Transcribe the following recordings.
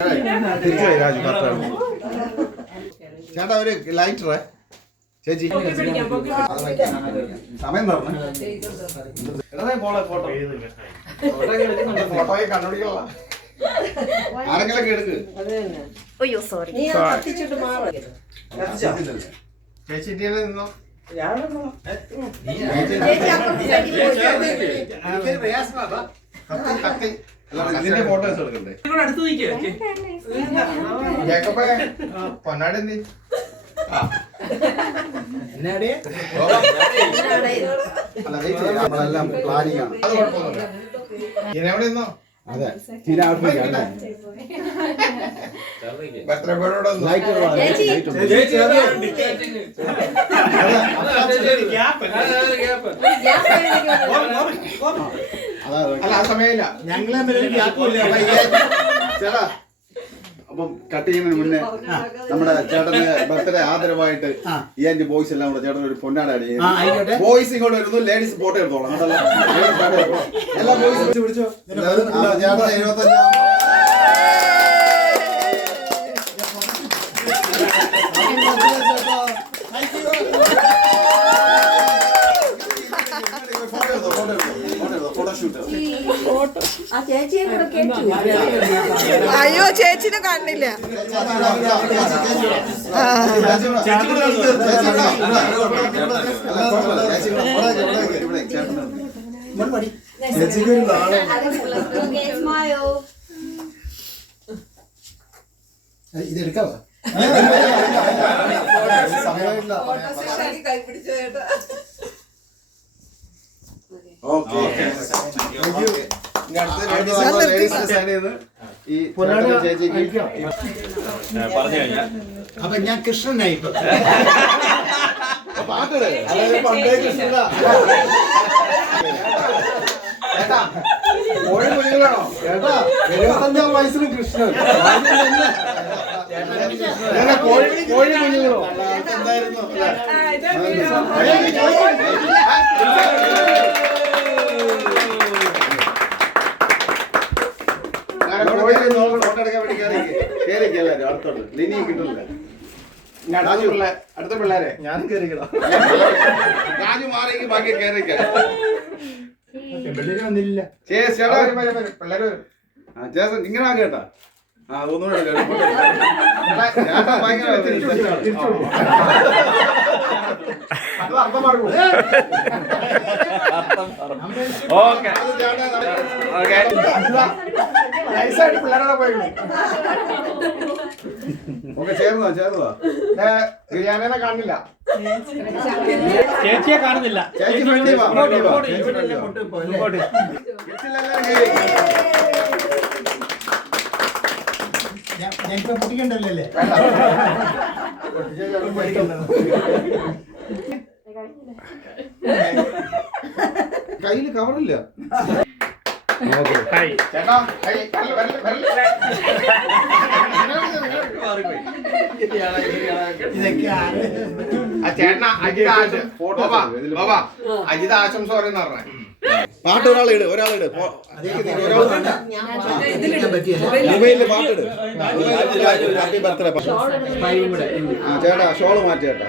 രാജു ചേട്ടാ ഒരു ലൈറ്ററേ ചേച്ചി സമയം ഫോട്ടോയെ കണ്ടുപിടിക്കല ആരെങ്കിലൊക്കെ എടുക്ക്. അയ്യോ സോറി. ചേച്ചി ഇന്ത്യയിൽ നിന്നോ ഇതിന്റെ ഫോട്ടോസ് എടുക്കണ്ടേ? പൊന്നാടി എന്തി നമ്മളെല്ലാം പ്ലാനിങ് ആണ്. അത് കുഴപ്പമൊന്നുമില്ല. എവിടെ നിന്നോ? അതെ അല്ല ആ സമയമില്ല ഞങ്ങളെ ചേട്ടാ. അപ്പം കട്ട് ചെയ്യുന്നതിന് മുന്നേ നമ്മുടെ ചേട്ടന് ബർത്ത്ഡേ ആദരവായിട്ട് ഈ ആൻഡ് ബോയ്സ് എല്ലാം കൂടെ ചേട്ടൻ ഒരു പൊന്നാടാണ്. ബോയ്സ് ഇങ്ങോട്ട് വരുന്നു, ലേഡീസ് ഫോട്ടോ എടുത്തോളാം. എല്ലാ ബോയ്സും പിടിച്ചോ. ചേട്ടൻ 75 അയ്യോ ചേച്ചിനെ കണ്ടില്ല. ഇതെടുക്കാവോ? അപ്പൊ ഞാൻ കൃഷ്ണനായി കോഴി കുഞ്ഞുങ്ങളാണോ ചേട്ടാ? 75 വയസ്സിൽ കൃഷ്ണൻ കോഴി കുഞ്ഞുങ്ങളോ എന്തായിരുന്നു? അടുത്തോട്ട് ലിനി കിട്ടില്ല. അടുത്ത പിള്ളേരെ ഞാനും കയറിക്കണം. രാജു മാറി ബാക്കി കയറിക്കാൻ വന്നില്ല. പിള്ളേര് ചേട്ടൻ ഇങ്ങനെ ആ കേട്ടാ. ആ ഒന്നുകൂടെ ചേട്ടാ ഭയങ്കര ഓക്കെ ചേർന്നോ ബിരിയാണിനെ കാണില്ല. ചേച്ചിയെ കാണുന്നില്ല. ചേച്ചി ഞാനിപ്പോ പൊട്ടിക്കണ്ടല്ലേ? കയ്യില് കവറില്ല. ചേട്ടാ അജിത ആശംസ പറയുന്ന പറഞ്ഞേ. പാട്ട് ഒരാളിട് മൊബൈലില് പാട്ടിട്. Happy birthday. ചേട്ടാ ഷോള് മാറ്റി ചേട്ടാ.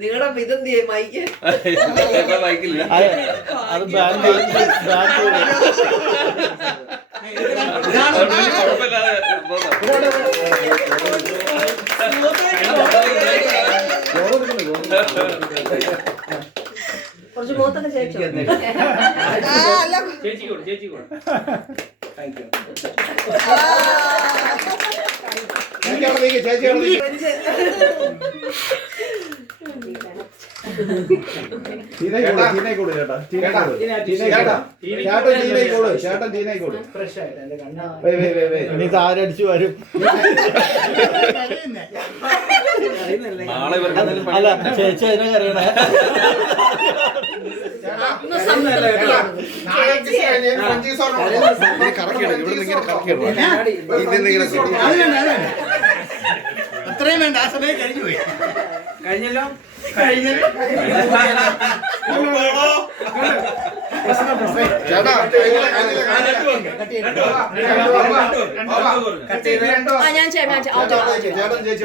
നിങ്ങളുടെ ഇതെന്തിയെ മൈക്ക് അത് ബാങ്ക് കുറച്ച് മൂത്തൊക്കെ ചേച്ചി ചേച്ചി അവിടെ നിൽക്ക്, ചേച്ചി അവിടെ നിൽക്ക്. ടീനയ്ക്ക് കൊടു, ടീനയ്ക്ക് കൊടു ചേട്ടാ. ചേട്ടാ, ചേട്ടൻ ടീനയ്ക്ക് കൊടു. ഇനി താരടിച്ചു വരും. അല്ല ചേച്ചി അതിനെ കറിയണേ. അത്രയും വേണ്ട, ആ സമയം കഴിഞ്ഞു പോയി. കഴിഞ്ഞല്ലോ. ചേട്ടാ ഞാൻ ചേട്ടൻ ചേച്ചി